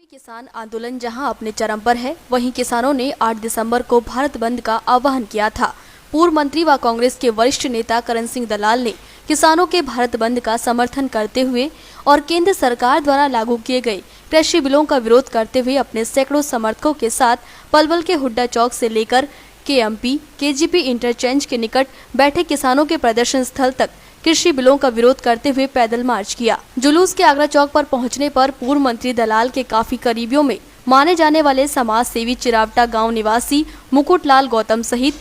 किसान आंदोलन जहां अपने चरम पर है, वहीं किसानों ने 8 दिसंबर को भारत बंद का आह्वान किया था। पूर्व मंत्री व कांग्रेस के वरिष्ठ नेता करण सिंह दलाल ने किसानों के भारत बंद का समर्थन करते हुए और केंद्र सरकार द्वारा लागू किए गए कृषि बिलों का विरोध करते हुए अपने सैकड़ों समर्थकों के साथ पलवल के हुड्डा चौक से लेकर केएमपी केजीपी इंटरचेंज के निकट बैठे किसानों के प्रदर्शन स्थल तक कृषि बिलों का विरोध करते हुए पैदल मार्च किया। जुलूस के आगरा चौक पर पहुंचने पर पूर्व मंत्री दलाल के काफी करीबियों में माने जाने वाले समाज सेवी चिरावटा गांव निवासी मुकुटलाल गौतम सहित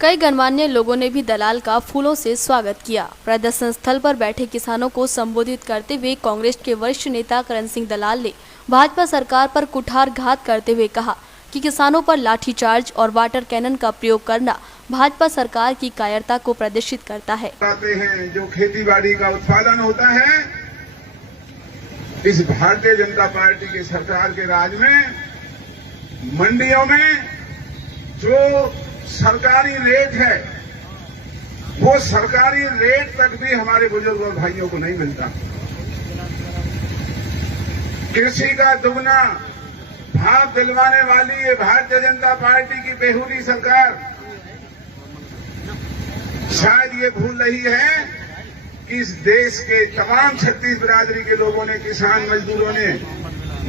कई गणमान्य लोगों ने भी दलाल का फूलों से स्वागत किया। प्रदर्शन स्थल पर बैठे किसानों को संबोधित करते हुए कांग्रेस के वरिष्ठ नेता करण सिंह दलाल ने भाजपा सरकार पर कुठारघात करते हुए कहा कि किसानों पर लाठीचार्ज और वाटर कैनन का प्रयोग करना भाजपा सरकार की कायरता को प्रदर्शित करता है। जो खेतीबाड़ी का उत्पादन होता है, इस भारतीय जनता पार्टी की सरकार के राज में मंडियों में जो सरकारी रेट है, वो सरकारी रेट तक भी हमारे बुजुर्ग और भाइयों को नहीं मिलता। कृषि का दुगना भाव दिलवाने वाली ये भारतीय जनता पार्टी की बेहुदी सरकार शायद ये भूल रही है कि इस देश के तमाम छत्तीस बिरादरी के लोगों ने, किसान मजदूरों ने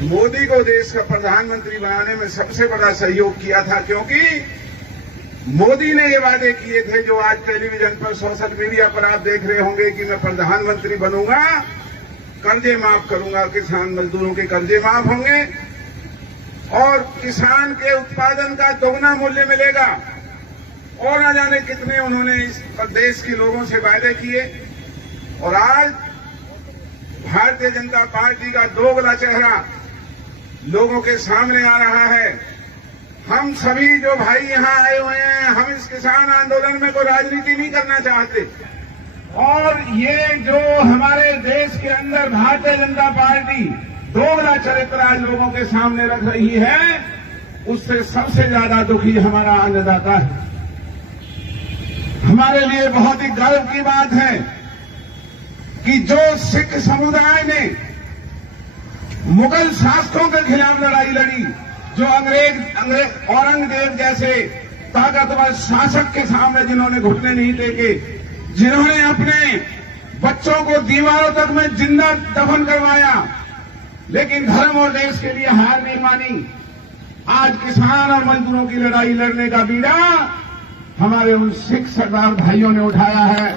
मोदी को देश का प्रधानमंत्री बनाने में सबसे बड़ा सहयोग किया था, क्योंकि मोदी ने ये वादे किए थे जो आज टेलीविजन पर, सोशल मीडिया पर आप देख रहे होंगे कि मैं प्रधानमंत्री बनूंगा, कर्जे माफ करूंगा, किसान मजदूरों के कर्जे माफ होंगे और किसान के उत्पादन का दोगुना मूल्य मिलेगा और न जाने कितने उन्होंने इस देश के लोगों से वायदे किए। और आज भारतीय जनता पार्टी का दोगला चेहरा लोगों के सामने आ रहा है। हम सभी जो भाई यहां आए हुए हैं, हम इस किसान आंदोलन में कोई राजनीति नहीं करना चाहते और ये जो हमारे देश के अंदर भारतीय जनता पार्टी दोगला चरित्र आज लोगों के सामने रख रही है, उससे सबसे ज्यादा दुखी हमारा अन्नदाता है। हमारे लिए बहुत ही गर्व की बात है कि जो सिख समुदाय ने मुगल शासकों के खिलाफ लड़ाई लड़ी, जो अंग्रेज औरंगजेब जैसे ताकतवर शासक के सामने जिन्होंने घुटने नहीं टेके, जिन्होंने अपने बच्चों को दीवारों तक में जिंदा दफन करवाया, लेकिन धर्म और देश के लिए हार नहीं मानी, आज किसान और मजदूरों की लड़ाई लड़ने का बीड़ा हमारे उन सिख सरदार भाइयों ने उठाया है।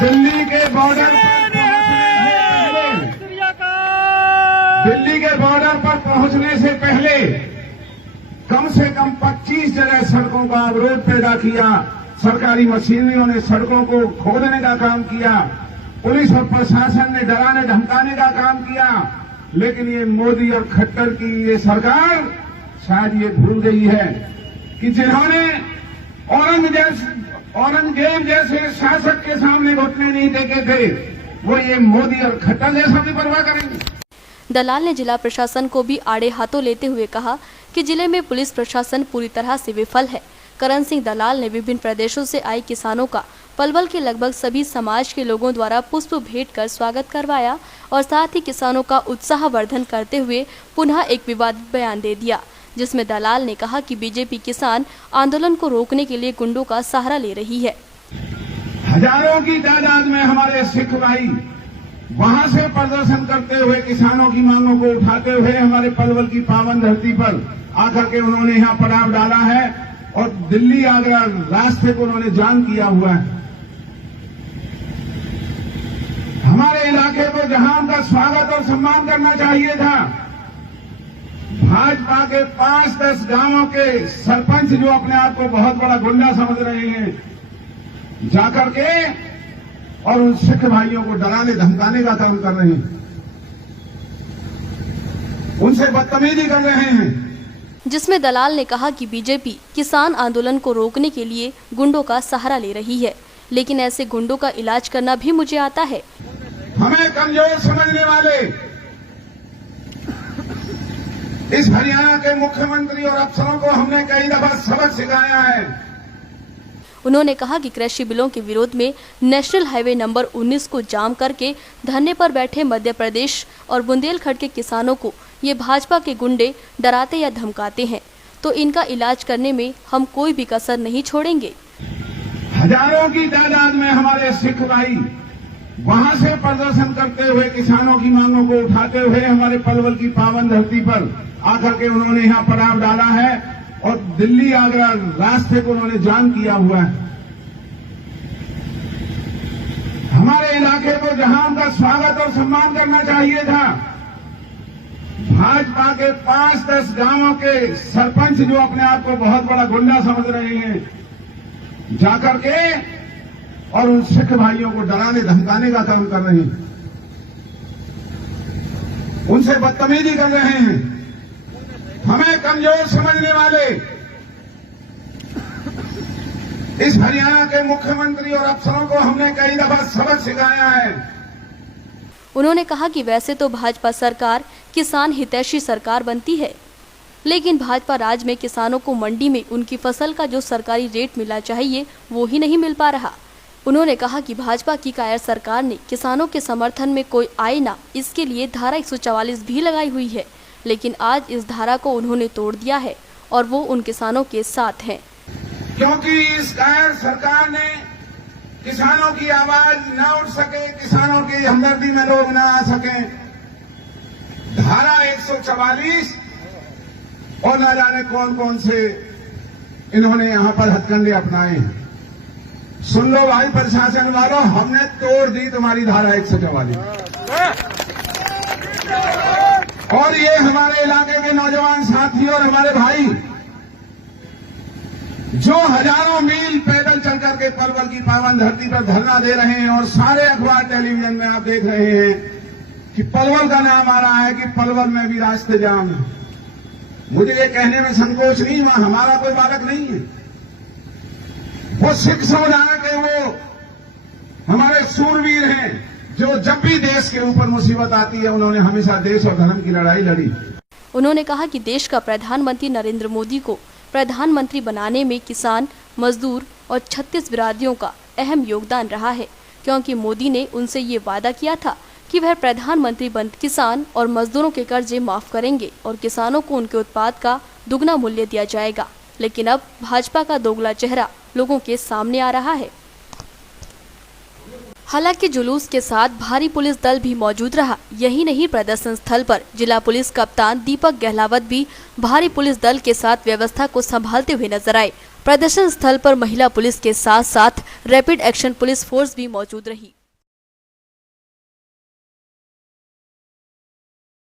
दिल्ली के बॉर्डर पर पहुंचने से पहले कम से कम 25 जगह सड़कों का अवरोध पैदा किया। सरकारी मशीनरियों ने सड़कों को खोदने का काम किया, पुलिस और प्रशासन ने डराने धमकाने का काम किया, लेकिन ये मोदी और खट्टर की ये सरकार शायद ये भूल गई है कि जिन्होंने औरंगजेब जैसे शासक के सामने घुटने नहीं टेके थे, वो ये मोदी और खट्टर जैसा भी परवाह करेंगे। दलाल ने जिला प्रशासन को भी आड़े हाथों लेते हुए कहा कि जिले में पुलिस प्रशासन पूरी तरह से विफल है। करण सिंह दलाल ने विभिन्न प्रदेशों से आए किसानों का पलवल के लगभग सभी समाज के लोगों द्वारा पुष्प भेंट कर स्वागत करवाया और साथ ही किसानों का उत्साहवर्धन करते हुए पुनः एक विवादित बयान दे दिया, जिसमें दलाल ने कहा कि बीजेपी किसान आंदोलन को रोकने के लिए गुंडों का सहारा ले रही है। हजारों की तादाद में हमारे सिख भाई वहां से प्रदर्शन करते हुए किसानों की मांगों को उठाते हुए हमारे पलवल की पावन धरती पर आकर के उन्होंने यहाँ पड़ाव डाला है और दिल्ली आगरा रास्ते को उन्होंने जाम किया हुआ है। हमारे इलाके को जहां उनका स्वागत और सम्मान करना चाहिए था, भाजपा के 5-10 गांवों के सरपंच जो अपने आप को बहुत बड़ा गुंडा समझ रहे हैं, जाकर के और उन सिख भाइयों को डराने धमकाने का काम कर रहे हैं, उनसे बदतमीजी कर रहे हैं। जिसमें दलाल ने कहा कि बीजेपी किसान आंदोलन को रोकने के लिए गुंडों का सहारा ले रही है, लेकिन ऐसे गुंडों का इलाज करना भी मुझे आता है। हमें कमजोर समझने वाले इस हरियाणा के मुख्यमंत्री और अफसरों को हमने कई दफा सबक सिखाया है। उन्होंने कहा कि कृषि बिलों के विरोध में नेशनल हाईवे नंबर 19 को जाम करके धरने पर बैठे मध्य प्रदेश और बुंदेलखंड के किसानों को ये भाजपा के गुंडे डराते या धमकाते हैं तो इनका इलाज करने में हम कोई भी कसर नहीं छोड़ेंगे। हजारों की तादाद में हमारे सिख भाई वहां से प्रदर्शन करते हुए किसानों की मांगों को उठाते हुए हमारे पलवल की पावन धरती पर आकर के उन्होंने यहाँ पड़ाव डाला है और दिल्ली आगरा रास्ते को उन्होंने जाम किया हुआ है। हमारे इलाके को जहां उनका स्वागत और सम्मान करना चाहिए था, भाजपा के 5-10 गांवों के सरपंच जो अपने आप को बहुत बड़ा गुंडा समझ रहे हैं, जाकर के और उन सिख भाइयों को डराने धमकाने का काम कर रहे हैं, उनसे बदतमीजी कर रहे हैं। हमें कमजोर समझने वाले इस हरियाणा के मुख्यमंत्री और अफसरों को हमने कई दफा सबक सिखाया है। उन्होंने कहा कि वैसे तो भाजपा सरकार किसान हितैषी सरकार बनती है, लेकिन भाजपा राज में किसानों को मंडी में उनकी फसल का जो सरकारी रेट मिलना चाहिए वो ही नहीं मिल पा रहा। उन्होंने कहा कि भाजपा की कायर सरकार ने किसानों के समर्थन में कोई आए ना, इसके लिए धारा 144 भी लगाई हुई है, लेकिन आज इस धारा को उन्होंने तोड़ दिया है और वो उन किसानों के साथ हैं। क्योंकि इस कायर सरकार ने किसानों की आवाज न उठ सके, किसानों की हमदर्दी में लोग न आ सके, धारा 144 और न जाने कौन कौन से इन्होंने यहां पर हथकंडे अपनाए हैं। सुन लो भाई प्रशासन वालों, हमने तोड़ दी तुम्हारी धारा 144 और ये हमारे इलाके के नौजवान साथी और हमारे भाई जो हजारों मील पैदल चल करके पलवल की पावन धरती पर धरना दे रहे हैं और सारे अखबार टेलीविजन में आप देख रहे हैं कि पलवल का नाम आ रहा है कि पलवल में भी रास्ते जाम है। मुझे ये कहने में संकोच नहीं, वहां हमारा कोई बालक नहीं है। वो सिख समुदाय के वो हमारे सूरवीर हैं जो जब भी देश के ऊपर मुसीबत आती है उन्होंने हमेशा देश और धर्म की लड़ाई लड़ी। उन्होंने कहा कि देश का प्रधानमंत्री नरेंद्र मोदी को प्रधानमंत्री बनाने में किसान, मजदूर और 36 बिरादरियों का अहम योगदान रहा है, क्योंकि मोदी ने उनसे ये वादा किया था कि वह प्रधानमंत्री बन किसान और मजदूरों के कर्जे माफ करेंगे और किसानों को उनके उत्पाद का दुगना मूल्य दिया जाएगा। लेकिन अब भाजपा का दोगला चेहरा लोगों के सामने आ रहा है। हालांकि जुलूस के साथ भारी पुलिस दल भी मौजूद रहा। यही नहीं, प्रदर्शन स्थल पर जिला पुलिस कप्तान दीपक गहलावत भी भारी पुलिस दल के साथ व्यवस्था को संभालते हुए नजर आए। प्रदर्शन स्थल पर महिला पुलिस के साथ साथ रैपिड एक्शन पुलिस फोर्स भी मौजूद रही।